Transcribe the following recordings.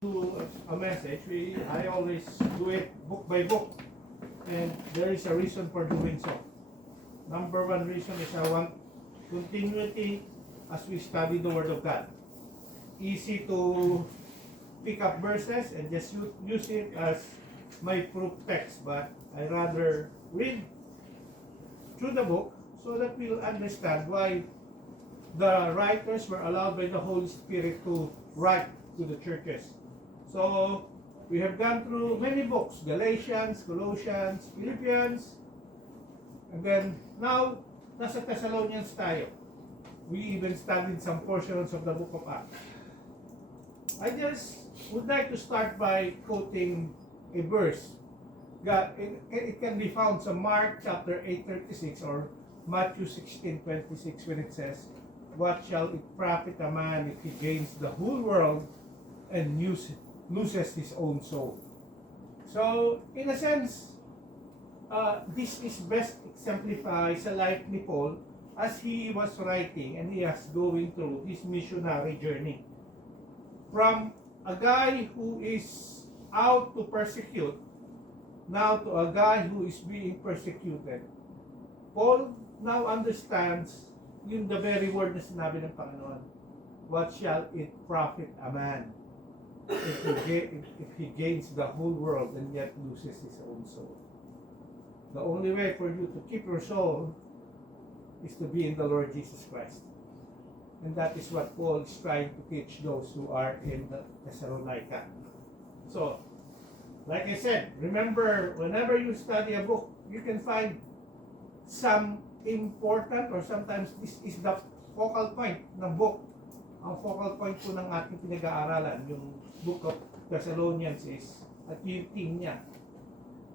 do a message, I always do it book by book, and there is a reason for doing so. Number one reason is I want continuity as we study the Word of God. Easy to pick up verses and just use it as my proof text, but I rather read through the book so that we'll understand why the writers were allowed by the Holy Spirit to write to the churches. So, we have gone through many books, Galatians, Colossians, Philippians, and then now, nasa Thessalonians tayo. We even studied some portions of the book of Acts. I just would like to start by quoting a verse. It can be found in Mark chapter 8:36 or Matthew 16:26 when it says, "What shall it profit a man if he gains the whole world and loses his own soul?" So, in a sense, this is best exemplified sa life ni Paul as he was writing and he was going through his missionary journey. From a guy who is out to persecute, now to a guy who is being persecuted. Paul now understands yung the very word na sinabi ng Panginoon. What shall it profit a man if he gains the whole world and yet loses his own soul? The only way for you to keep your soul is to be in the Lord Jesus Christ. And that is what Paul is trying to teach those who are in Thessalonica. So, like I said, remember, whenever you study a book, you can find some important or sometimes this is the focal point ng book. Ang focal point po ng ating pinag-aaralan, yung book of Thessalonians is at yung theme niya.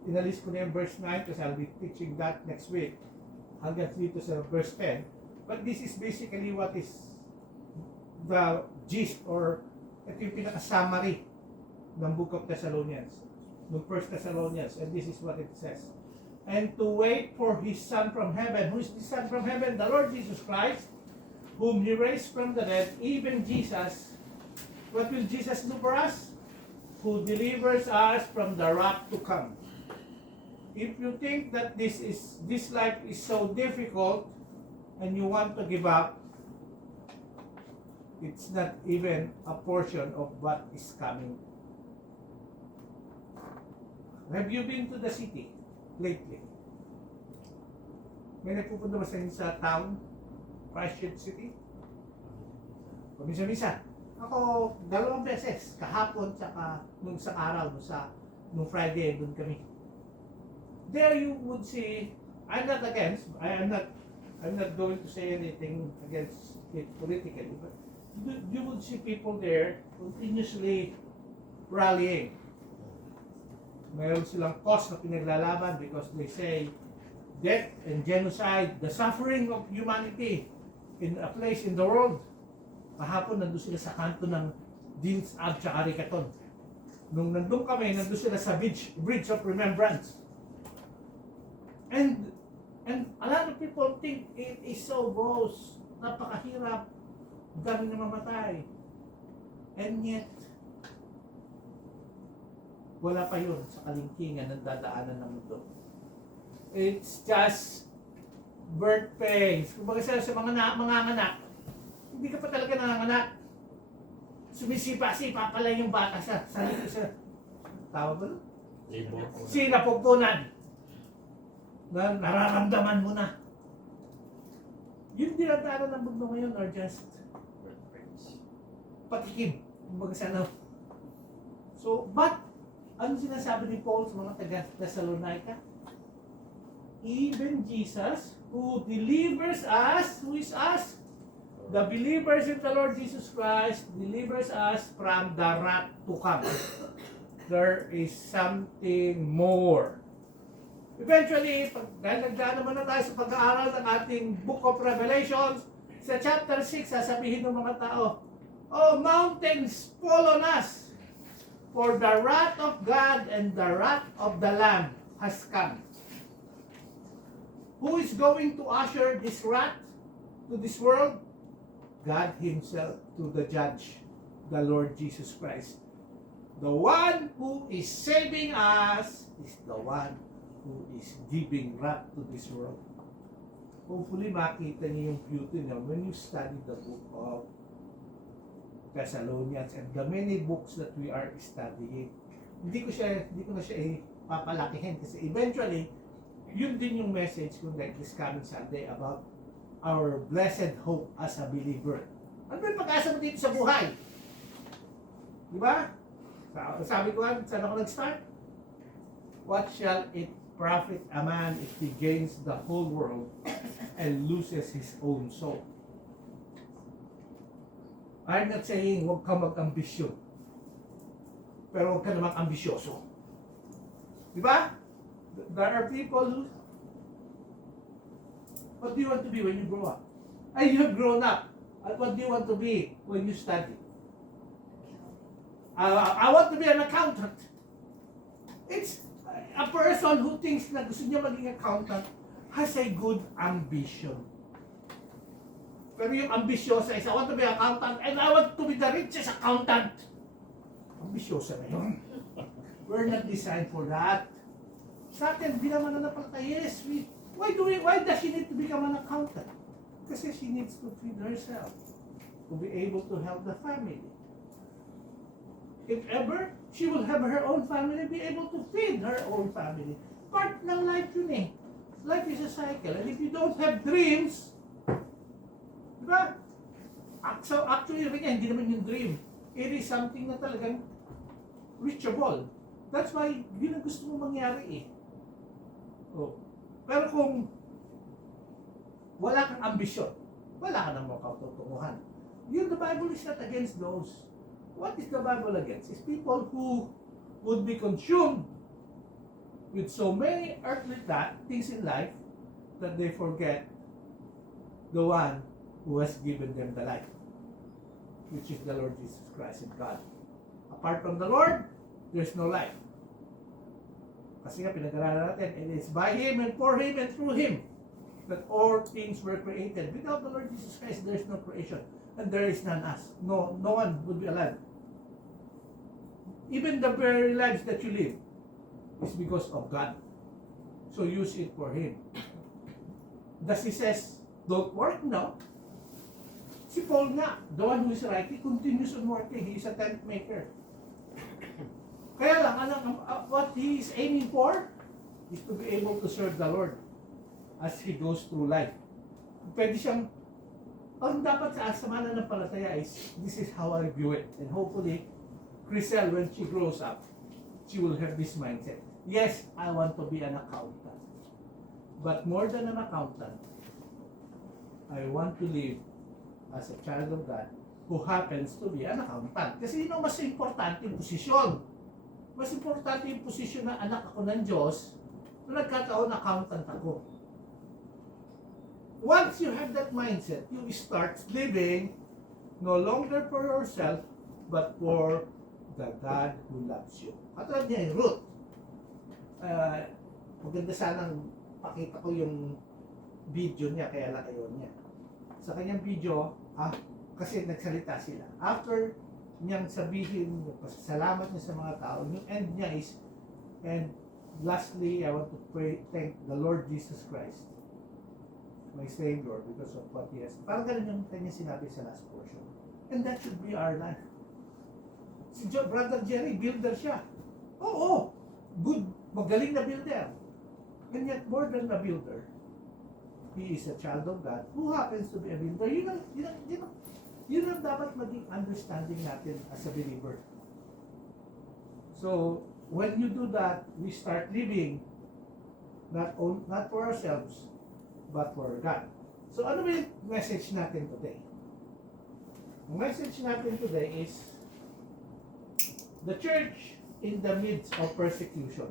Inalis ko na yung verse 9 kasi I'll be teaching that next week hanggang dito sa verse 10. But this is basically what is the gist or ito yung pinaka-summary ng book of Thessalonians, ng 1 Thessalonians, and this is what it says. And to wait for His Son from heaven. Who is the Son from heaven? The Lord Jesus Christ, whom He raised from the dead, even Jesus. What will Jesus do for us? Who delivers us from the wrath to come. If you think that this life is so difficult and you want to give up, it's not even a portion of what is coming. Have you been to the city lately? May nagpupunta ba sa inyo sa town? Christchurch City? Pamisa-misa. Ako, 2 beses. Kahapon, tsaka nung isang araw, nung Friday, doon kami. There you would see, I'm not going to say anything against it politically, but you would see people there continuously rallying. Mayroon silang cause na pinaglalaban because they say death and genocide, the suffering of humanity in a place in the world. Kahapon nandun sila sa kanto ng Dean's Ave tsaka Ricaton. Nung nandun kami, nandun sila sa Bridge of Remembrance. And a lot of people think it is so gross, napakahirap, dami na mamatay. And yet, wala pa yun sa kalingkingan ng dadaanan ng mundo. It's just birth pains. Kung baga sa mga anak, hindi ka pa talaga nanganganak. Sumisipa-sipa pala yung bata sa tawag ba? Sinapupunan. Na nararamdaman mo na. Yung dinadaanan ng mundo ngayon are just patikim. Kung baga sa ano. So, but ano sinasabi ni Paul sa mga taga-Thessalonica? Even Jesus, who delivers us, who is us? The believers in the Lord Jesus Christ delivers us from the wrath to come. There is something more. Eventually, dahil nagdaan naman na tayo sa pag-aaral ng ating Book of Revelation, sa chapter 6, sasabihin ng mga tao, "Oh, mountains, fall on us! For the wrath of God and the wrath of the Lamb has come." Who is going to usher this wrath to this world? God Himself, to the Judge, the Lord Jesus Christ. The one who is saving us is the one who is giving wrath to this world. Hopefully, makita niyo yung beauty niya when you study the book of Thessalonians and the many books that we are studying. Hindi ko na siya papalakihin kasi eventually, yun din yung message ko like this coming Sunday about our blessed hope as a believer. Ano ba yung pag-asa mo dito sa buhay? Di ba? Sabi ko saan ako nag-start? What shall it profit a man if he gains the whole world and loses his own soul? I'm not saying huwag ka mag-ambisyon. Pero huwag ka namang ambisyoso. Di ba? There are people who... What do you want to be when you grow up? And you have grown up. And what do you want to be when you study? I want to be an accountant. It's a person who thinks na gusto niya maging accountant has a good ambition. Pero yung ambisyosa is, I want to be an accountant and I want to be the richest accountant. Ambisyosa na yun. We're not designed for that. Sa atin, bilang mananampalataya, yes, why does she need to become an accountant? Kasi she needs to feed herself, to be able to help the family. If ever, she will have her own family, be able to feed her own family. Part ng life yun eh. Life is a cycle. And if you don't have dreams, diba? So actually, hindi naman yung dream. It is something na talagang reachable. That's why, yun ang gusto mo mangyari eh. Oh. Pero kung wala kang ambisyon, wala ka nang makatutunguhan. Yun, the Bible is not against those. What is the Bible against? It's people who would be consumed with so many earthly things in life that they forget the one who has given them the life, which is the Lord Jesus Christ and God. Apart from the Lord, there's no life. Kasi nga pinag-aralan natin, it is by Him and for Him and through Him that all things were created. Without the Lord Jesus Christ, there is no creation. And there is none us. No one would be alive. Even the very lives that you live is because of God. So use it for Him. Thus He says, don't work now. Si Paul nga, the one who is writing, continues on working. He is a tent maker. Kaya lang, what he is aiming for is to be able to serve the Lord as he goes through life. Pwede siyang, ang dapat sa mananampalataya is, this is how I view it. And hopefully, Crisel, when she grows up, she will have this mindset. Yes, I want to be an accountant. But more than an accountant, I want to live as a child of God who happens to be an accountant. Kasi yun ang mas importante yung posisyon. Mas importante yung posisyon na anak ako ng Diyos na nagkataon accountant ako. Once you have that mindset, you start living no longer for yourself, but for the God who loves you. Katulad niya yung Ruth. Maganda sanang pakita ko yung video niya, kaya lang ayaw niya. Sa kanyang video, kasi nagsalita sila. After niyang sabihin, pasasalamat niya sa mga tao, yung end niya is, and lastly, I want to thank the Lord Jesus Christ, my Savior, because of what He has. Parang ganun yung kanya sinabi sa last portion. And that should be our life. Si Brother Jerry, builder siya. Oo, good, magaling na builder. And yet, more than a builder, he is a child of God who happens to be a builder. Yun ang dapat maging understanding natin as a believer. So, when you do that, we start living not for ourselves, but for God. So, ano ba yung message natin today? Ang message natin today is the church in the midst of persecution.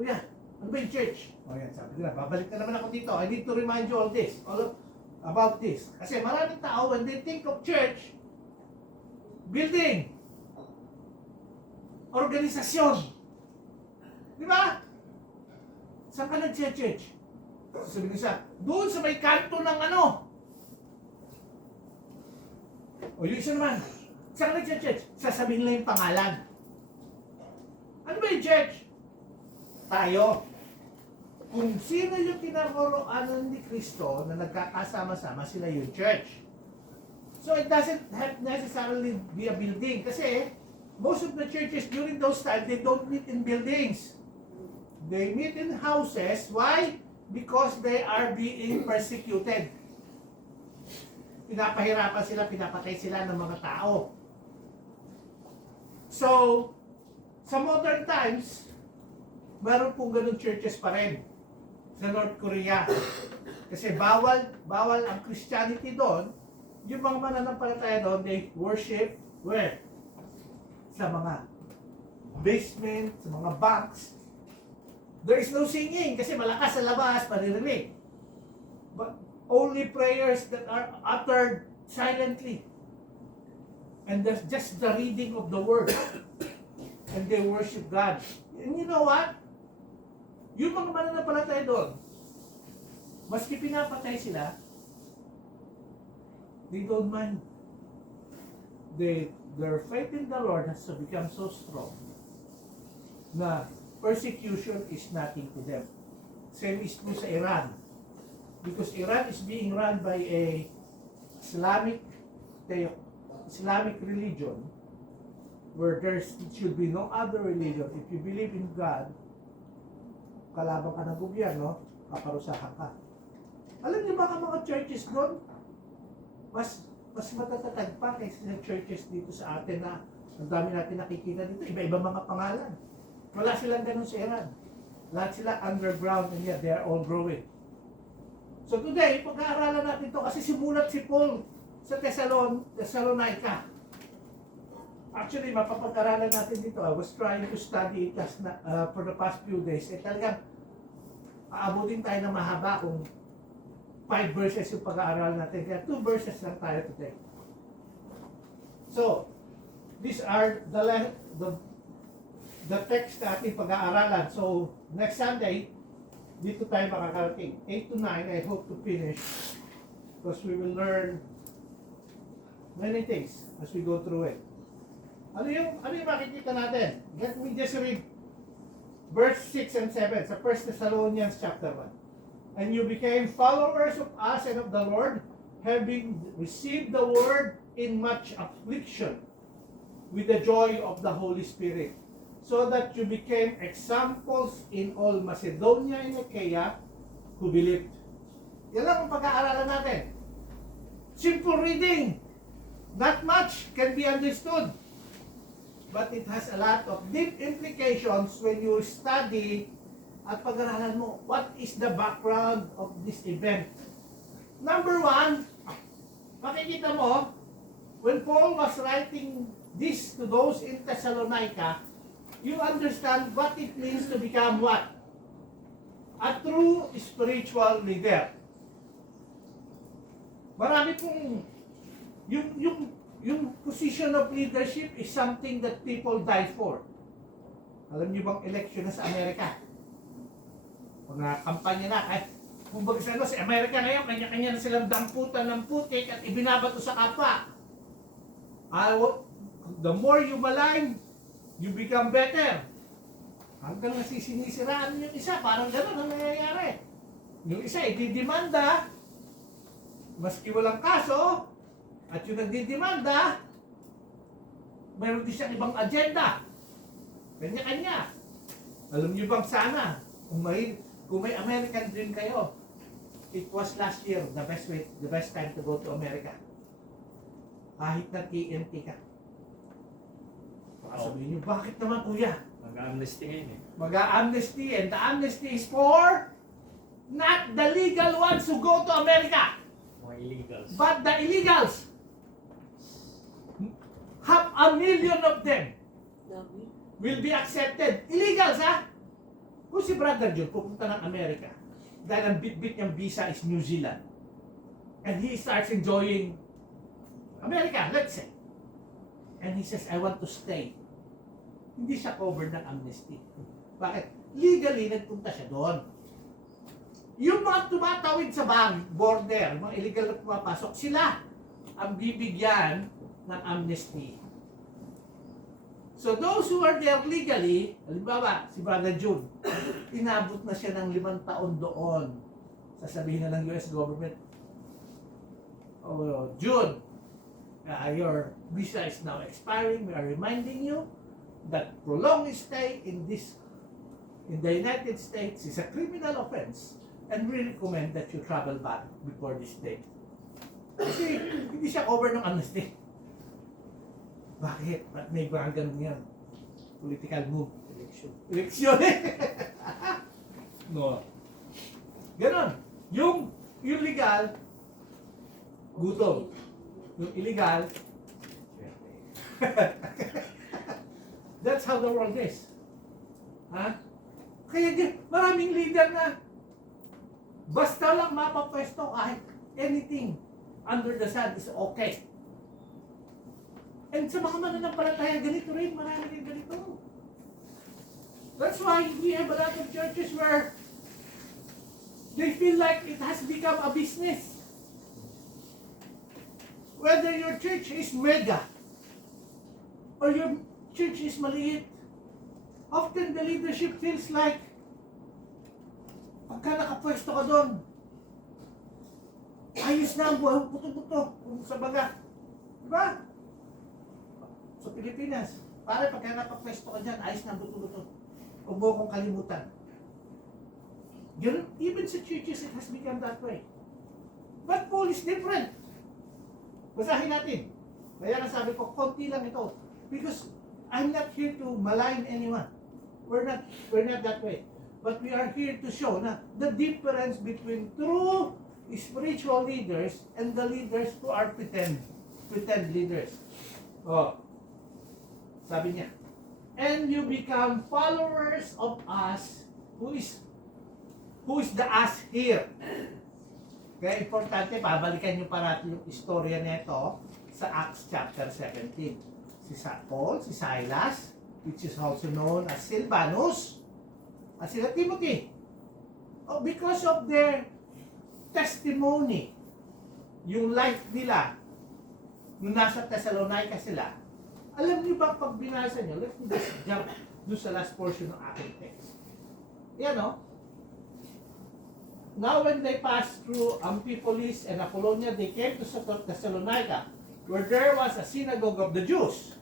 Kuya, ano ba yung church? O yan, sabi nila, babalik na naman ako dito. I need to remind you all this, about this. Kasi maraming tao, when they think of church, building, organisasyon. Di ba? Saan ka nag-church? Sabi niya, doon sa may kanto ng ano. O yung isa naman, saan ka nag-church? Sasabihin lang yung pangalan. ba yung church? Tayo. Kung sino yung kinaroroonan ni Kristo na nagkakasama-sama, sila yung church. So it doesn't have necessarily be a building. Kasi most of the churches during those times, they don't meet in buildings. They meet in houses. Why? Because they are being persecuted. Pinapahirapan sila, pinapatay sila ng mga tao. So, sa modern times, meron pong ganun churches pa rin sa North Korea. Kasi bawal ang Christianity doon. Yung mga mananampalataya doon, they worship where? Sa mga basement, sa mga banks. There is no singing kasi malakas sa labas, maririnig. But only prayers that are uttered silently. And there's just the reading of the word. And they worship God. And you know what? Yung mga mananampalataya doon, maski pinapatay sila, they don't mind. Their faith in the Lord has become so strong na persecution is nothing to them. Same is true sa Iran. Because Iran is being run by a Islamic religion where there should be no other religion. If you believe in God, kalaban ka ng gobyerno, kaparusahan ka. Alam niyo ba ang mga churches doon? Mas matatatag pa kaysa sa churches dito sa atin na ang dami natin nakikita dito. Iba-iba mga pangalan. Wala silang ganun sa Iran. Lahat sila underground and yet they are all growing. So today, pag-aaralan natin ito kasi simulat si Paul sa Thessalonica. Actually, mapapag-aralan natin dito. I was trying to study it for the past few days. Talagang aabutin tayo ng mahaba kung 5 verses yung pag-aaralan natin. Kaya 2 verses lang tayo today. So, these are the text na ating pag-aaralan. So, next Sunday, dito tayo makakarating. 8 to 9, I hope to finish because we will learn many things as we go through it. Ano yung makikita natin? Let me just read verse 6 and 7 sa 1 Thessalonians chapter 1. And you became followers of us and of the Lord, having received the word in much affliction with the joy of the Holy Spirit, so that you became examples in all Macedonia and Achaia who believed. Yan lang ang pag-aaralan natin. Simple reading. Not much can be understood. But it has a lot of deep implications when you study at pag-aralan mo what is the background of this event. Number 1, makikita mo, when Paul was writing this to those in Thessalonica, you understand what it means to become what? A true spiritual leader. Marami pong yung position of leadership is something that people die for. Alam niyo bang election na sa Amerika? Mga kampanya na, kumbaga sa sa Amerika ngayon, kanya-kanya na silang damputan ng putik at ibinabato sa kapwa. The more you malign, you become better. Hanggang nasisinisiraan yung isa, parang gano'n ang nangyayari. Yung isa, ididimanda, maski walang kaso, at yung nagdidimanda, mayroon din siyang ibang agenda. Kanya-kanya. Alam niyo bang sana, kung may American dream kayo, it was last year the best time to go to America. Kahit na TNT ka. Sabihin niyo, bakit naman kuya? Mag-amnesty ngayon eh. Mag-amnesty, and the amnesty is for not the legal ones who go to America. Mga illegals. But the illegals. 500,000 of them will be accepted. Illegals, ha? Kung si Brother John pupunta ng Amerika, dahil ang bit-bit niyang visa is New Zealand, and he starts enjoying America, let's say, and he says, I want to stay. Hindi siya covered ng amnesty. Bakit? Legally, nagpunta siya doon. Yung mga tumatawid sa border, mga illegal na pumapasok, sila ang bibigyan ng amnesty. So those who are there legally, halimbawa, si Brother June, inabot na siya ng 5 taon doon. Sasabihin na ng US government, oh, June, your visa is now expiring. We are reminding you that prolonged stay in the United States is a criminal offense, and we recommend that you travel back before this date. Kasi hindi siya cover ng amnesty. Bakit? Ba't may mga ganun yan? Political move. Eleksyon eh. No. Ganon. Yung legal, gutom. Yung illegal, that's how the world is. Ha? Kaya maraming leader na basta lang mapapwesto kahit anything under the sun is okay. And sa mga mananampalataya, ganito rin, marami rin ganito. That's why we have a lot of churches where they feel like it has become a business. Whether your church is mega or your church is maliit, often the leadership feels like pagka nakapwesto ka doon, ayos na ang buhay, puto-puto, kung sa baga. Diba? Sa Pilipinas, pare pagka nakapwesto ka dyan, ayos na ang buto-buto. Huwag mo akong kalimutan. Yun, even sa churches, it has become that way. But Paul is different. Basahin natin. Kaya nga sabi ko, konti lang ito. Because I'm not here to malign anyone. We're not that way. But we are here to show na the difference between true spiritual leaders and the leaders who are pretend leaders. Oh. Sabi niya, and you become followers of us. Who is the us here? Kaya importante, babalikan nyo parati yung istorya nito sa Acts chapter 17. Si Paul, si Silas, which is also known as Silvanus, at sila Timothy. Oh, because of their testimony, yung life nila, nung nasa Thessalonica sila, alam niyo ba pag binasa niyo, let me just jump doon sa last portion ng aking text. Yan o. Now when they passed through Amphipolis and Apollonia, they came to Thessalonica, where there was a synagogue of the Jews.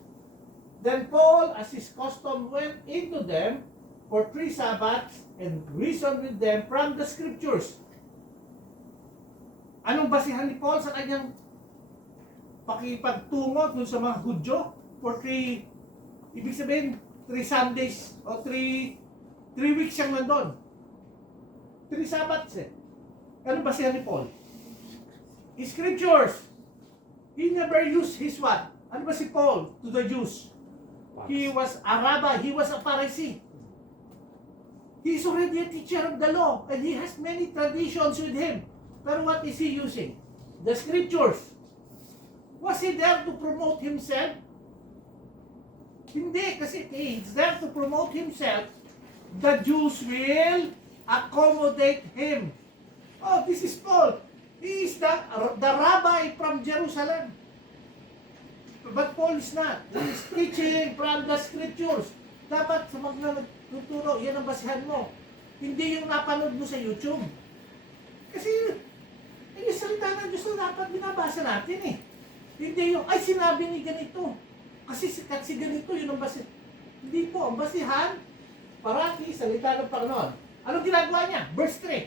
Then Paul, as his custom, went into them for 3 Sabbaths and reasoned with them from the Scriptures. Anong basihan ni Paul sa kanyang pakipagtungo dun sa mga Hudyo? For 3, ibig sabihin, 3 Sundays o 3 weeks siyang nandun. 3 Sabbaths eh. Ano basihan ni Paul? Scriptures. He never used his what? Ano ba si Paul to the Jews? He was a rabbi. He was a Pharisee. He is already a teacher of the law and he has many traditions with him. Pero what is he using? The Scriptures. Was he there to promote himself? Hindi, kasi he's there to promote himself. The Jews will accommodate him. Oh, this is Paul. He is the rabbi from Jerusalem. But Paul is not. He is teaching from the Scriptures. Dapat sa mga nagtuturo, yan ang basihan mo. Hindi yung napanood mo sa YouTube. Kasi, yung salita ng Diyos na dapat binabasa natin eh. Hindi yung, ay sinabi ni ganito. Kasi ganito, yun ang basihan. Hindi po, ang basihan, parati, salita ng Panginoon. Anong ginagawa niya? Verse 3.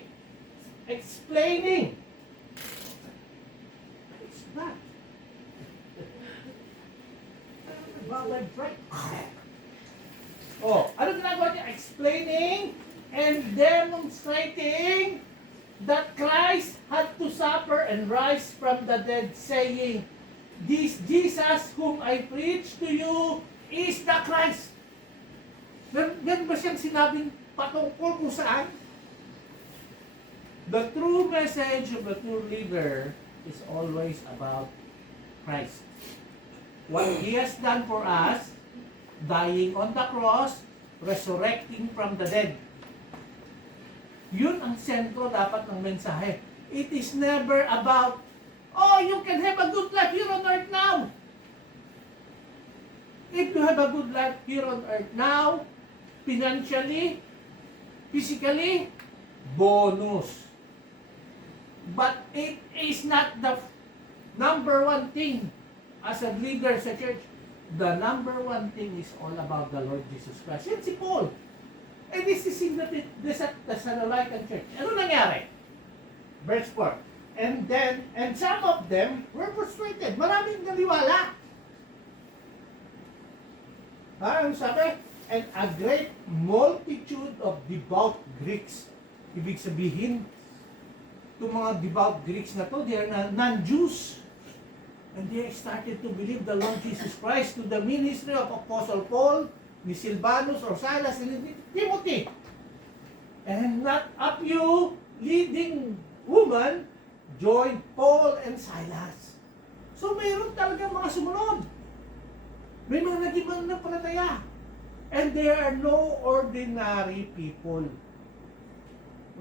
Explaining. What's that? Oh, ano ginagawa niya? Explaining and demonstrating that Christ had to suffer and rise from the dead, saying, this Jesus whom I preach to you is the Christ. Ganun ba siyang sinabing patungkol kung saan? The true message of a true leader is always about Christ. What He has done for us, dying on the cross, resurrecting from the dead. Yun ang sentro dapat ng mensahe. It is never about, oh, you can have a good life here on earth now. If you have a good life here on earth now, financially, physically, bonus. But it is not the number one thing as a leader sa church. The number one thing is all about the Lord Jesus Christ. Yan si Paul. And this is in the Thessalonican church. Ano nangyari? Verse 4. And some of them were persuaded. Maraming naniwala. Ano sabi? And a great multitude of devout Greeks. Ibig sabihin, itong mga devout Greeks na to, they are non-Jews. And they started to believe the Lord Jesus Christ to the ministry of Apostle Paul, ni Silvanus or Silas, and ni Timothy. And not a few leading women joined Paul and Silas. So mayroon talaga mga sumunod. May mga naging mananampalataya. And they are no ordinary people.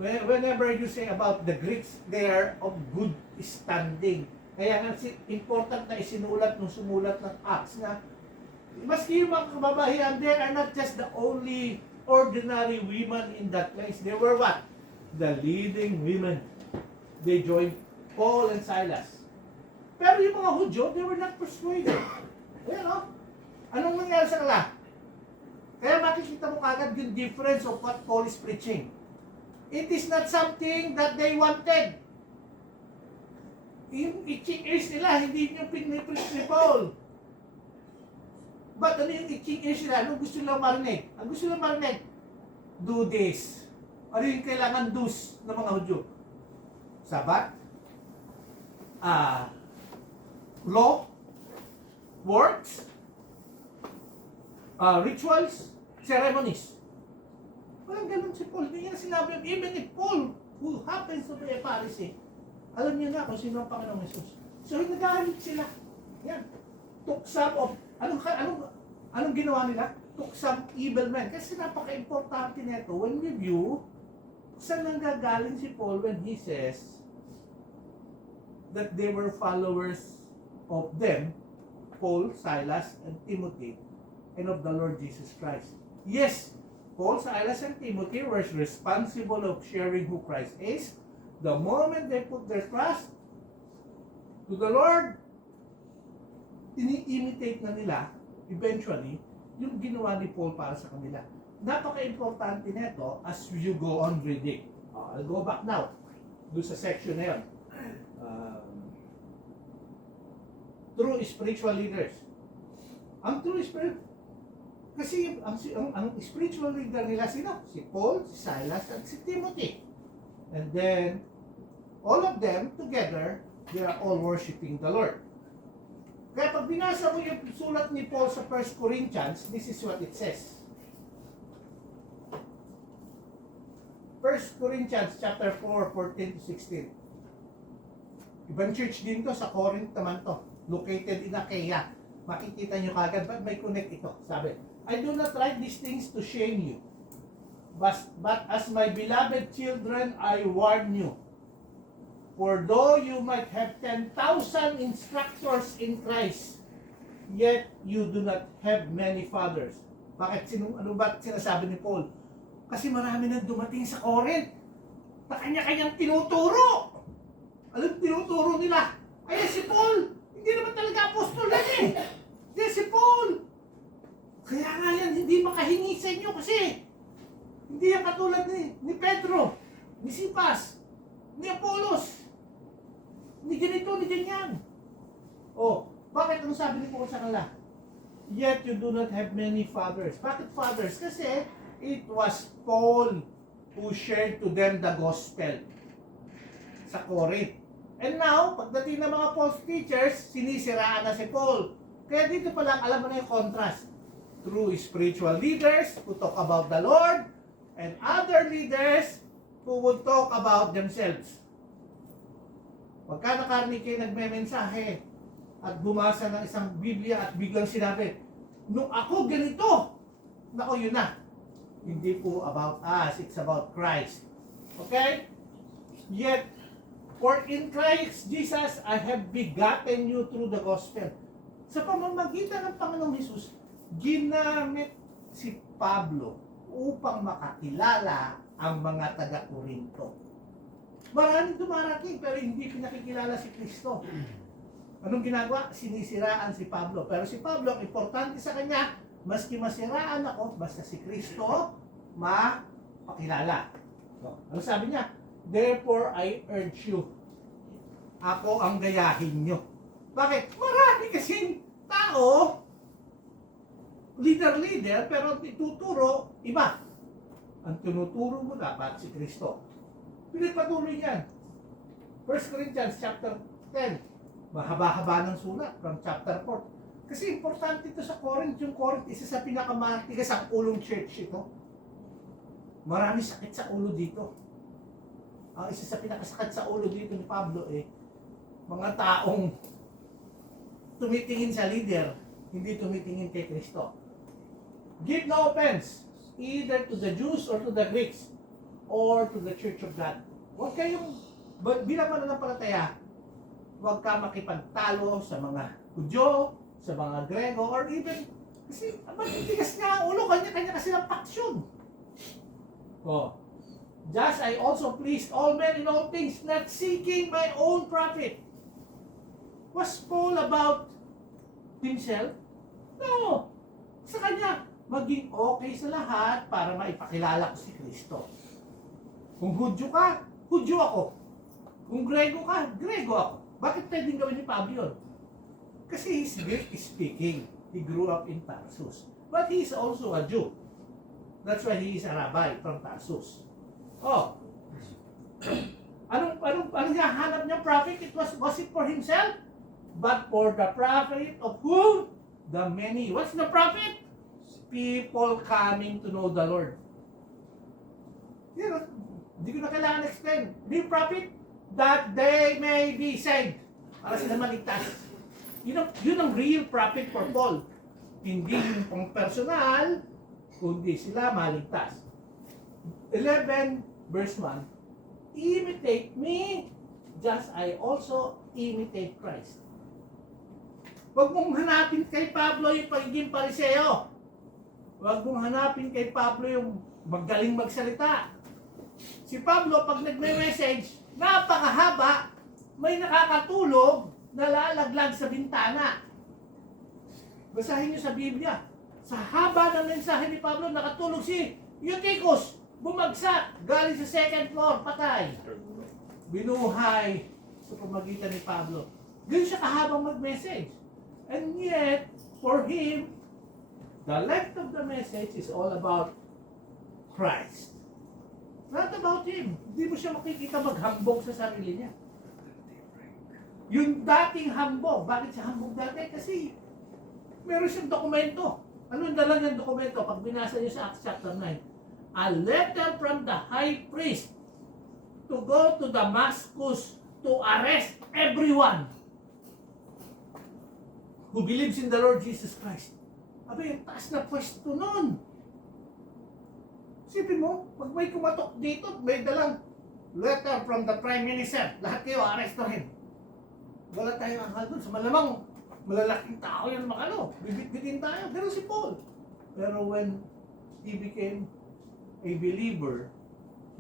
Whenever you say about the Greeks, they are of good standing. Kaya nga important na isinulat nung sumulat ng Acts na maski yung mga kababayan, they are not just the only ordinary women in that place. They were what? The leading women. They joined Paul and Silas. Pero yung mga Hudyo, they were not persuaded. Ayan o. Anong nangyari sa kanila? Kaya makikita mo kagad yung difference of what Paul is preaching. It is not something that they wanted. Yung itching ears nila, hindi nyo pinipreach ni Paul. But ano yung itching ears nila? Ano gusto nilang marinig? Ang gusto nilang marinig, do this. Ano yung kailangan do's ng mga Hudyo? Sabat, law, works, rituals, ceremonies. Walang ganun si Paul. Hindi niya sinabi, even if Paul, who happens to be a Pharisee, alam niya na kung sino ang Panginoong Jesus. So, nag-aalit sila. Yan. Took some of, anong ginawa nila? Took some evil men. Kasi napaka-importante nito, when we view, saan nanggagaling si Paul when he says that they were followers of them, Paul, Silas, and Timothy, and of the Lord Jesus Christ. Yes, Paul, Silas, and Timothy were responsible of sharing who Christ is. The moment they put their trust to the Lord, ini-imitate na nila, eventually, yung ginawa ni Paul para sa kanila. Napaka-importante nito as you go on reading. I'll go back now, doon sa section na yun. True spiritual leaders. Ang true spiritual, kasi ang spiritual leader nila sino? Si Paul, si Silas, at si Timothy. And then, all of them together, they are all worshiping the Lord. Kaya pag binasa mo yung sulat ni Paul sa 1 Corinthians, this is what it says. 1 Corinthians chapter 4, 14 to 16. Ibang church din to, sa Corinth naman to. Located in Achaia. Makikita nyo kagad, but may connect ito. Sabi, I do not write these things to shame you. But as my beloved children, I warn you. For though you might have 10,000 instructors in Christ, yet you do not have many fathers. Bakit? Ano ba sinasabi ni Paul? Kasi marami na dumating sa Corinth na kanya-kanyang tinuturo. Alam, tinuturo nila. Ay, si Paul, hindi naman talaga apostol yan eh. Hindi, si Paul. Kaya nga yan, hindi makahingi sa inyo kasi hindi yan katulad ni Pedro, ni Sipas, ni Apollos, ni ganito, ni ganyan. Oh, bakit ang sabi ni Paul sa kanila? Yet you do not have many fathers. Bakit fathers? Kasi it was Paul who shared to them the gospel sa Corinth. And now, pagdating ng mga false teachers, sinisiraan na si Paul. Kaya dito pa lang, alam mo na yung contrast. True spiritual leaders who talk about the Lord, and other leaders who would talk about themselves. Pagka nakarinig kayo nagme-mensahe at bumasa ng isang Biblia at biglang sinabi, nung ako ganito, nako yun na. Hindi po about us, it's about Christ. Okay? Yet, for in Christ Jesus, I have begotten you through the gospel. Sa pamamagitan ng Panginoong Jesus, ginamit si Pablo upang makakilala ang mga taga-Korinto. Maraming dumarating pero hindi pinakikilala si Kristo. Anong ginagawa? Sinisiraan si Pablo. Pero si Pablo, ang importante sa kanya, maski masiraan ako, basta si Kristo, mapakilala. So, ano sabi niya? Therefore, I urge you. Ako ang gayahin nyo. Bakit? Marami kasing tao, leader, pero ituturo, iba. Ang tinuturo mo dapat si Kristo. Pinagpatuloy yan. 1 Corinthians chapter 10. Mahaba-haba ng sulat from chapter 4. Kasi importante ito sa Corinth. Yung Corinth, isa sa pinakamatigas ang ulong church ito. Marami sakit sa ulo dito. Ang isa sa pinakasakit sa ulo dito ni Pablo mga taong tumitingin sa leader, hindi tumitingin kay Kristo. Give no offense either to the Jews or to the Greeks or to the Church of God. Huwag kayong, bilang mananampalataya, huwag ka makipagtalo sa mga Hudyo, sa mga Grego, or even, kasi matitigas nga ang ulo, kanya-kanya kasi ng paksyon. Oh. Just I also pleased all men in all things, not seeking my own profit. Was Paul about himself? No. Sa kanya, maging okay sa lahat para maipakilala ko si Kristo. Kung Hudyo ka, Hudyo ako. Kung Grego ka, Grego ako. Bakit pwedeng gawin ni Pablo yun? Kasi he's Greek speaking. He grew up in Tarsus. But he's also a Jew. That's why he is a rabbi from Tarsus. Oh. Anong hanap niya profit? Was it for himself? But for the profit of whom? The many. What's the profit? People coming to know the Lord. Hindi ko na kailangan explain. The profit that they may be saved. Para sila maligtas. Yun ang real profit for Paul. Hindi yung pang personal, kundi sila maligtas. 11 verse 1. Imitate me, just I also imitate Christ. Huwag mong hanapin kay Pablo yung pagiging pariseo. Huwag mong hanapin kay Pablo yung magaling magsalita. Si Pablo, pag nagme-message, napakahaba, may nakakatulog na lalaglag sa bintana. Basahin niyo sa Biblia. Sa haba ng mensahe ni Pablo, nakatulog si Eutychus. Bumagsak, galing sa second floor, patay. Binuhay sa pamagitan ni Pablo. Ganun siya kahabang mag-message. And yet, for him, the length of the message is all about Christ. Not about him. Hindi mo siya makikita maghambog sa sarili niya. Yung dating hambog, bakit siya hambog dati? Kasi meron siyang dokumento. Ano yung dala niyang dokumento? Pag binasa niyo sa Acts chapter 9, a letter from the high priest to go to Damascus to arrest everyone who believes in the Lord Jesus Christ. Abi, yung taas na pwesto nun. Sipin mo, pag may kumatok dito, may dalang letter from the Prime Minister. Lahat kayo arestuhin. Wala tayong akal dun. Sa malamang, malalaking tao yan bibit-bitin tayo. Pero si Paul. Pero when he became a believer,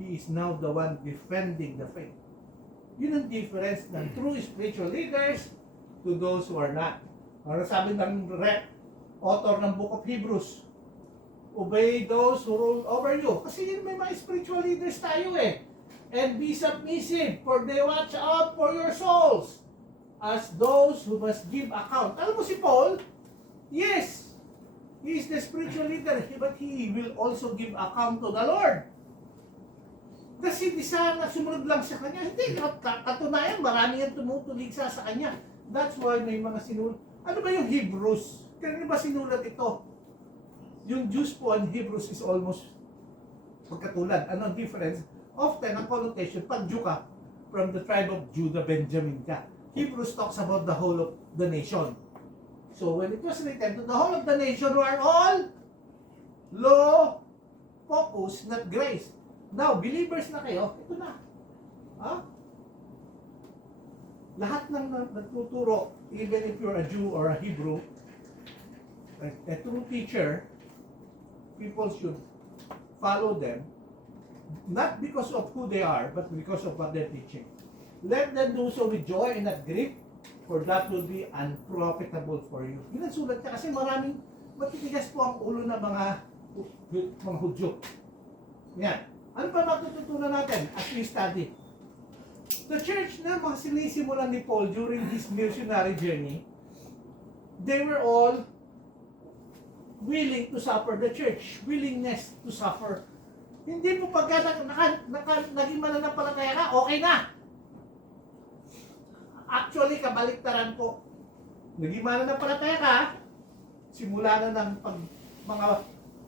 he is now the one defending the faith. Yun ang difference ng true spiritual leaders to those who are not. Ano sabi ng author ng Book of Hebrews? Obey those who rule over you. Kasi yun may mga spiritual leaders tayo And be submissive, for they watch out for your souls as those who must give account. Alam mo si Paul? Yes, he is the spiritual leader, but he will also give account to the Lord. Kasi di sana sumunod lang sa kanya. Hindi, katunayan, marami yung tumutulig sa kanya. That's why may mga sinulat. Ano ba yung Hebrews? Kanina ba sinulat ito? Yung Jews po and Hebrews is almost magkatulad. Ano ang difference? Often, ang connotation, pag Jew ka, from the tribe of Judah, Benjamin ka. Hebrews talks about the whole of the nation. So when it was written to the whole of the nation who are all law focus, not grace. Now, believers na kayo, ito na. Lahat ng nagtuturo, even if you're a Jew or a Hebrew, a true teacher, people should follow them, not because of who they are, but because of what they're teaching. Let them do so with joy and not grief, for that will be unprofitable for you. Yun ang sulat niya kasi maraming matitigas po ang ulo ng mga Hudyo. Yan. Ano pa matututunan natin as we study? The church na mga sinisimulan ni Paul during his missionary journey, they were all willing to suffer. The church, willingness to suffer. Hindi mo pagka naging mananampalataya ka, okay na. Actually, kabaliktaran po. Naging mananampalataya ka, simula na ng mga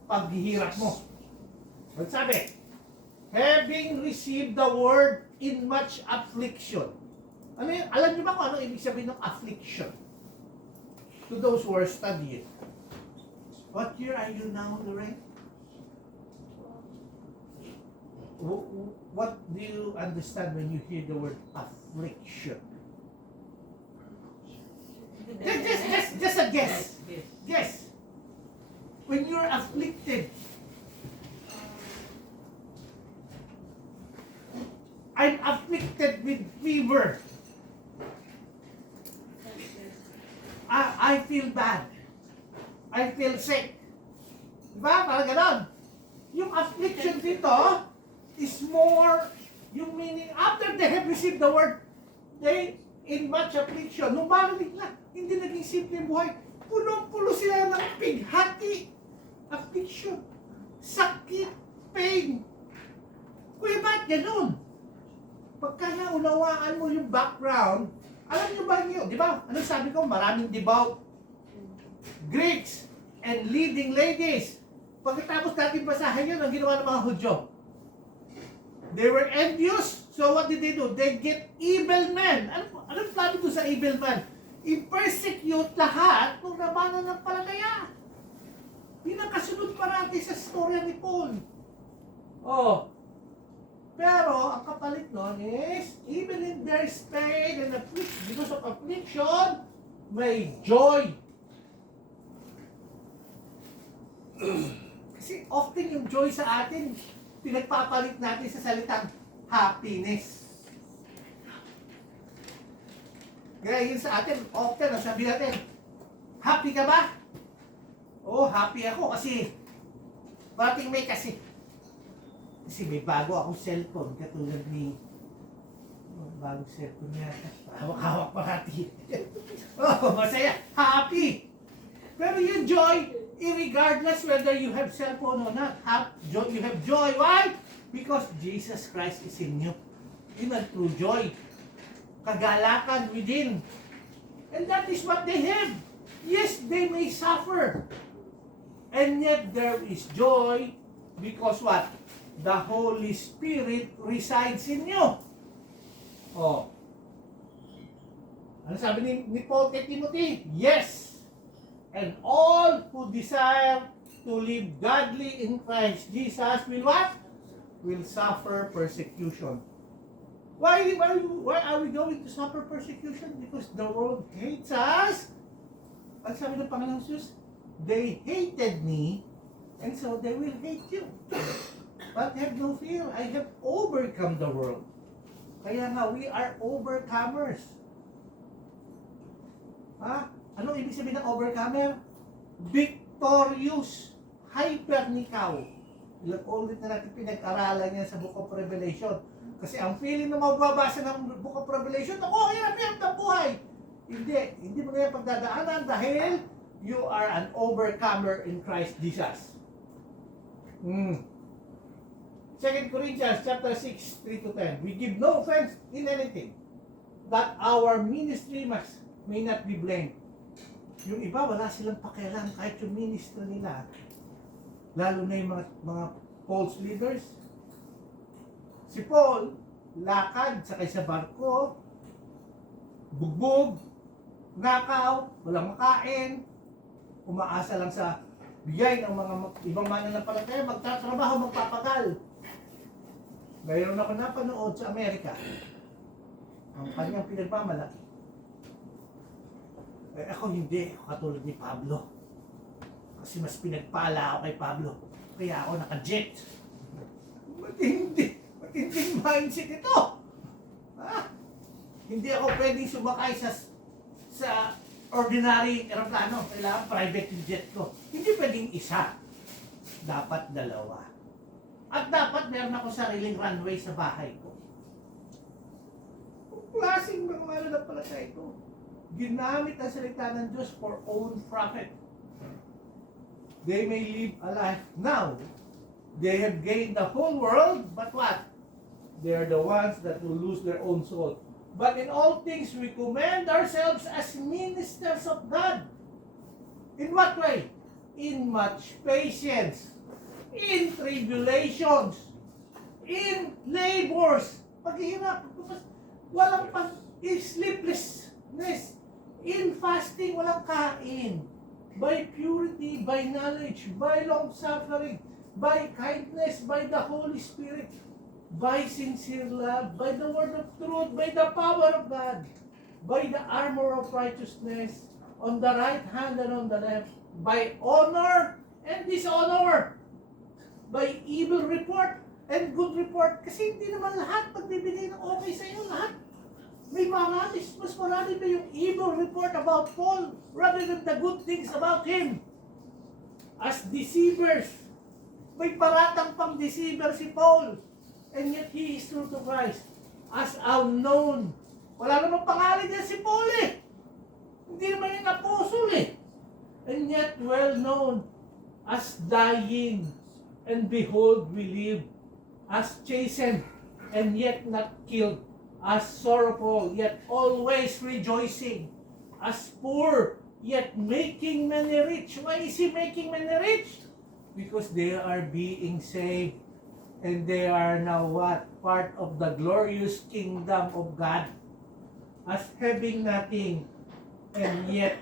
paghihirap mo. Ano sabi? Having received the word in much affliction. Ano yun? Alam niyo ba kung ano ibig sabihin ng affliction? To those who are studying. What year are you now, Lorraine? What do you understand when you hear the word affliction? Just a guess. Guess. When you're afflicted, I'm afflicted with fever. I feel bad. I feel sick. Diba? Parang ganon. Yung affliction dito is more, yung meaning, after they have received the word, they, in much affliction, nung marinig na, hindi naging simple yung buhay, punong-pulo sila ng pighati. Affliction. Sakit. Pain. Kuya, ba't ganun? Pagka naunawaan mo yung background, alam niyo ba niyo, di ba? Ano sabi ko? Maraming devout Greeks and leading ladies. Pagkatapos natin basahin yun, ang ginawa ng mga Hudyo. They were envious. So what did they do? They get evil men. Anong plano doon sa evil man? I-persecute lahat ng labanan ng palataya. Pinakasunod parati sa storya ni Paul. Oh. Pero, ang kapalit nun is, even in their pain and affliction, because of affliction, may joy. Kasi often yung joy sa atin, pinagpapalit natin sa salitang happiness. Kaya yun sa atin, often, ang sabi natin, happy ka ba? Oh, happy ako kasi, parating may kasi. Kasi may bago akong cellphone, katulad ni bagong cellphone niya. Hawak-hawak parati. Oh, masaya. Happy. Pero yung joy, irregardless whether you have cellphone or not, you have joy. Why? Because Jesus Christ is in you. Yun ang true joy. Kagalakan within. And that is what they have. Yes, they may suffer. And yet there is joy because what? The Holy Spirit resides in you. Oh. Ano sabi ni Paul kay Timothy? Yes. And all who desire to live godly in Christ Jesus will what? Will suffer persecution. Why are we going to suffer persecution? Because the world hates us. Ang sabi ng Panginoon Jesus, they hated me, and so they will hate you. But have no fear, I have overcome the world. Kaya nga, we are overcomers. Ha? Anong ibig sabihin ng overcomer? Victorious. Hyper-nikaw. Ilang ulit na natin pinag-aralan yan sa Book of Revelation. Kasi ang feeling na magbabasa ng Book of Revelation, ako, hirap-hirap ng buhay. Hindi mo na yan pagdadaanan dahil you are an overcomer in Christ Jesus. 2 Corinthians chapter 6, 3-10. We give no offense in anything, that our ministry may not be blamed. Yung iba, wala silang pakialam kahit yung ministry nila. Lalo na yung mga false leaders. Si Paul, lakad, sakay sa barko, bugbog, nakaw, walang makain, umaasa lang sa bigay ng mga ibang mananampalataya, magtatrabaho, magpapagal. Mayroon ako napanood sa Amerika, ang kanyang pinagmamalaki. Ako hindi, ako katulad ni Pablo. Kasi mas pinagpala ako kay Pablo. Kaya ako naka-jet. Matinding mindset ito. Ha? Hindi ako pwedeng sumakay sa ordinary aeroplano. Kailangan private jet ko. Hindi pwedeng isa. Dapat dalawa. At dapat meron ako sariling runway sa bahay ko. Kung klaseng mga na pala ito. Ginamit ang salita ng Diyos for own profit. They may live a life now. They have gained the whole world, but what? They are the ones that will lose their own soul. But in all things, we commend ourselves as ministers of God. In what way? In much patience, in tribulations, in labors, paghihirap, walang sleeplessness, in fasting, walang kain, by purity, by knowledge, by long-suffering, by kindness, by the Holy Spirit, by sincere love, by the word of truth, by the power of God, by the armor of righteousness, on the right hand and on the left, by honor and dishonor, by evil report and good report. Kasi hindi naman lahat magbibigay ng okay sa iyo, lahat. May mas marami ba yung evil report about Paul rather than the good things about him? As deceivers, may paratang pang deceiver si Paul. And yet he is true to Christ. As unknown. Wala namang pangalan niya si Paul eh. Hindi naman yung apostle eh. And yet well known. As dying. And behold, we live. As chastened. And yet not killed. As sorrowful, yet always rejoicing. As poor, yet making many rich. Why is he making many rich? Because they are being saved. And they are now what? Part of the glorious kingdom of God. As having nothing, and yet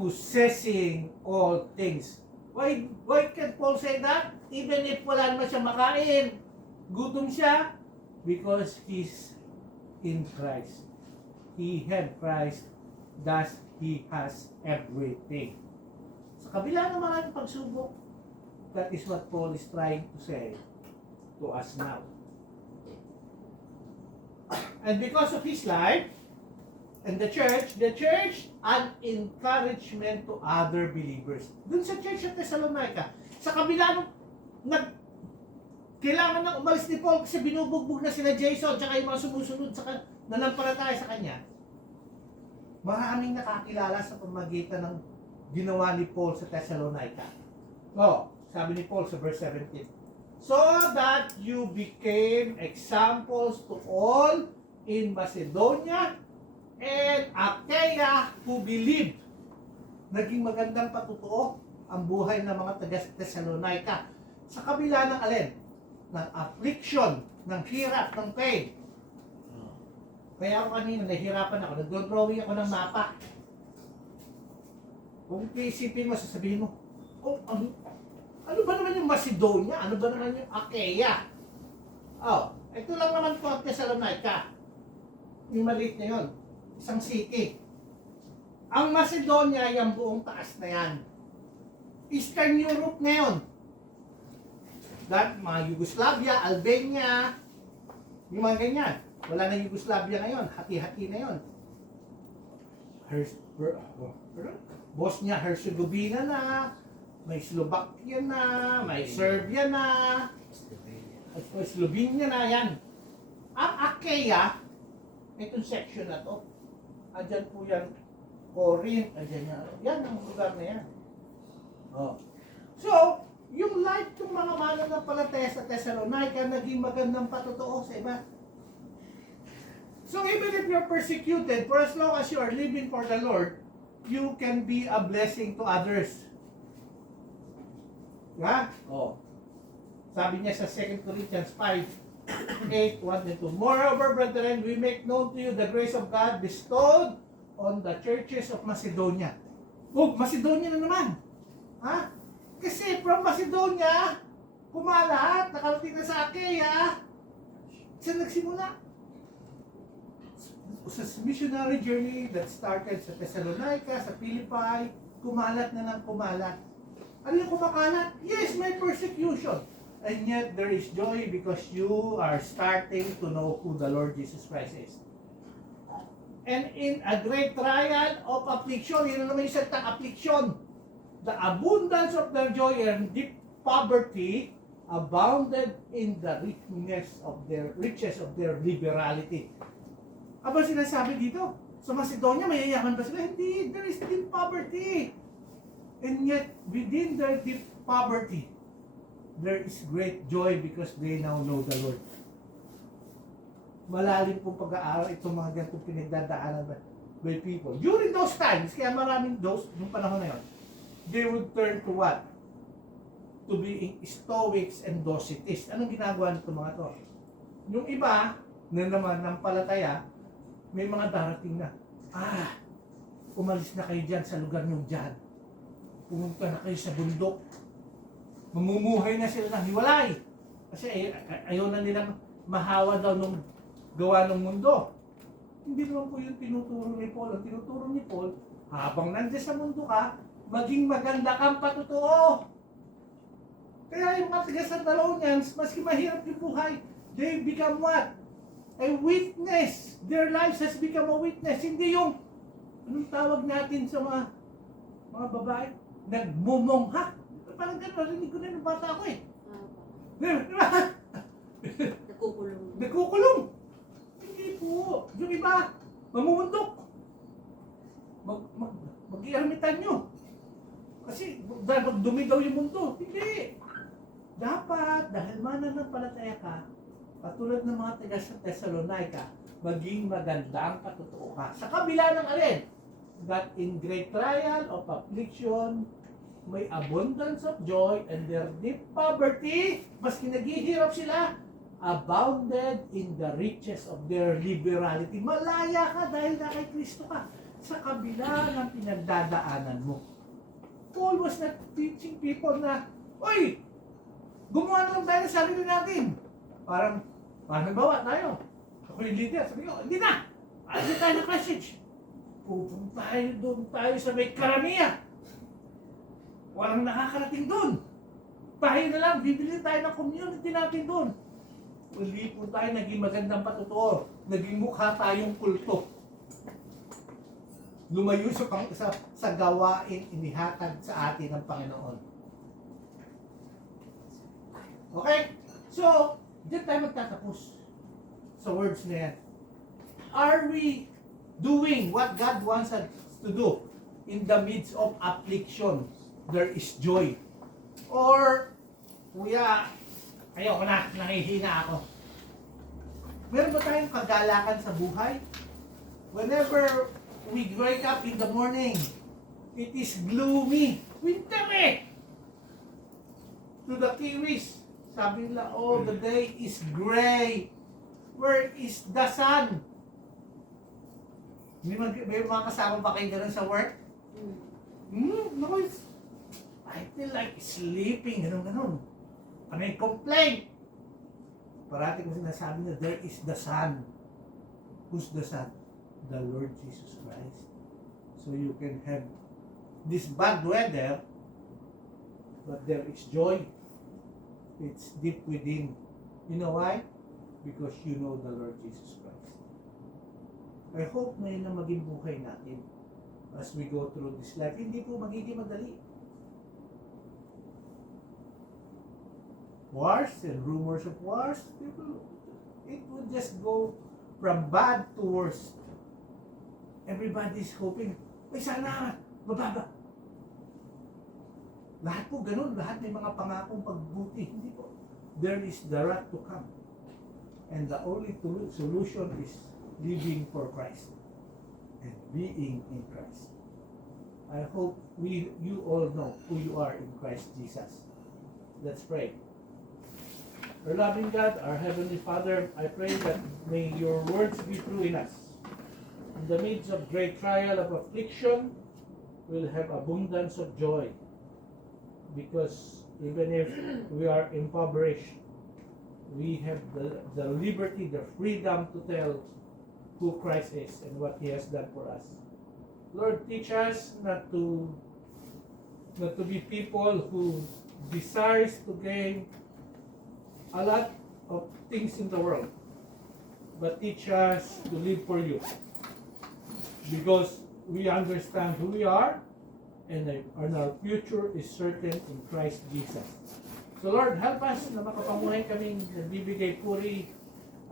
possessing all things. Why can Paul say that? Even if wala naman siya makain, gutom siya, because he's in Christ. He had Christ, thus he has everything. Sa kabila ng maraming pagsubok, that is what Paul is trying to say to us now. And because of his life, and the church, an encouragement to other believers. Dun sa church sa Thessalonica, sa kabila ng kailangan nang umalis ni Paul kasi binubugbog na sila Jason tsaka yung mga sumusunod sa nanampalataya sa kanya. Maraming nakakilala sa pamagitan ng ginawa ni Paul sa Thessalonica. Sabi ni Paul sa verse 17, so that you became examples to all in Macedonia and Achaia who believed. Naging magandang patutuo ang buhay ng mga taga-Thessalonica sa kabila ng alin? Ng affliction, ng hirap, ng pain. Kaya ako kanina, nahihirapan ako. Nag-drawing ako ng mapa. Kung isipin mo, sasabihin mo, ano ba naman yung Macedonia? Ano ba naman yung Achaia? Ito lang naman po ang Thessalonica. Yung maliit na yun. Isang city. Ang Macedonia, yung buong taas na yan. Eastern Europe na yun. Mga Yugoslavia, Albania, yung mga ganyan. Wala na Yugoslavia ngayon, hati-hati na yun. Bosnia, Herzegovina na, may Slovakia na, may Serbia na, may Slovenia na, yan. Ang Achaia, itong section na to, andyan po yan, Corinth, andyan yan ang lugar na yan. So, yung life ng mga mananampalataya sa Thessalonica naging magandang patutuo sa iba. So even if you're persecuted, for as long as you are living for the Lord, you can be a blessing to others. Diba? Sabi niya sa 2 Corinthians 5, 8, 1 and 2. Moreover, brethren, we make known to you the grace of God bestowed on the churches of Macedonia. Macedonia na naman. Kasi from Macedonia, kumalat, nakarating na sa Achaia, saan nagsimula? Sa missionary journey that started sa Thessalonica, sa Philippi, kumalat na ng kumalat. Ano yung kumakalat? Yes, may persecution. And yet there is joy because you are starting to know who the Lord Jesus Christ is. And in a great trial of affliction, yun naman yung salitang affliction, the abundance of their joy and deep poverty abounded in the riches of their liberality. Aba sinasabi dito, sa Macedonia, mayayaman ba sila? Hindi, there is deep poverty. And yet, within their deep poverty, there is great joy because they now know the Lord. Malalim pong pag-aaral itong mga ganitong pinagdadaanan by people. During those times, kaya maraming those, nung panahon na yun, they would turn to what? To being stoics and docetists. Anong ginagawa nito mga to? Yung iba, na naman ng palataya, may mga darating na, umalis na kayo dyan sa lugar nyo dyan. Pumunta na kayo sa bundok. Mamumuhay na sila ng hiwalay. Kasi ayaw na nilang mahawa daw nung gawa ng mundo. Hindi naman po yung tinuturo ni Paul. Ang tinuturo ni Paul, habang nandiyan sa mundo ka, maging maganda kang patotoo. Kaya yung mga taga-Thessalonians, maski mahirap yung buhay, they become what? A witness. Their lives has become a witness. Hindi yung, anong tawag natin sa mga babae? Nagmumongha. Parang gano'n, narinig ko na ng bata ko eh. Di ba? Nakukulong. Nagkukulong. Hindi po. Yung iba, mamumundok. Mag-iarmitan nyo. Kasi dahil magdumi daw yung mundo. Hindi. Dapat, dahil mananampalataya ka, katulad ng mga taga sa Thessalonica, maging magandang katotoo ka. Sa kabila ng alin, that in great trial of affliction, may abundance of joy, and their deep poverty, maski naghihirap sila, abounded in the riches of their liberality. Malaya ka dahil na kay Kristo ka sa kabila ng pinagdadaanan mo. Paul was not teaching people na, oy, gumawa na lang tayo ng sarili natin. Parang bawa tayo. Ako yung leader. Sabi ko, hindi na. Alis tayo ng message. Pupunta tayo doon tayo sa may karamiya. Walang nakakarating doon. Tayo na lang, bibili tayo ng community natin doon. Uli po tayo naging magandang patotoo. Naging mukha tayong kulto. Lumayo sa gawain inihatag sa atin ng Panginoon. Okay? So, diyan tayo magtatapos sa words na yan. Are we doing what God wants us to do in the midst of affliction? There is joy. Or, kuya, ayoko na, nangihina ako. Meron ba tayong kagalakan sa buhay? Whenever we wake up in the morning, it is gloomy. Winter eh! To the Kiwis, sabi nila, oh, the day is gray. Where is the sun? May mga kasama ba kayo ganun sa work? No, I feel like sleeping, ganun. Ano yung complaint? Parati ko sinasabi na there is the sun. Who's the sun? The Lord Jesus Christ. So you can have this bad weather, but there is joy. It's deep within. You know why? Because you know the Lord Jesus Christ. I hope na yun ang maging buhay natin as we go through this life. Hindi po magiging madali. Wars and rumors of wars, it will just go from bad to worse. Everybody's hoping, sana, mababa. Lahat po ganun, lahat may mga pangakong pagbuti. Hindi po. There is the wrath to come. And the only solution is living for Christ and being in Christ. I hope you all know who you are in Christ Jesus. Let's pray. Our loving God, our Heavenly Father, I pray that may your words be true in us. In the midst of great trial of affliction, we'll have abundance of joy. Because even if we are impoverished, we have the liberty, the freedom to tell who Christ is and what He has done for us. Lord, teach us not to not to be people who desires to gain a lot of things in the world, but teach us to live for you. Because we understand who we are, and our future is certain in Christ Jesus. So Lord, help us na makapamuhay kaming nagbibigay puri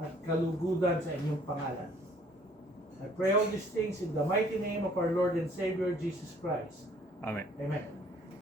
at kalugudan sa inyong pangalan. I pray all these things in the mighty name of our Lord and Savior Jesus Christ. Amen. Amen.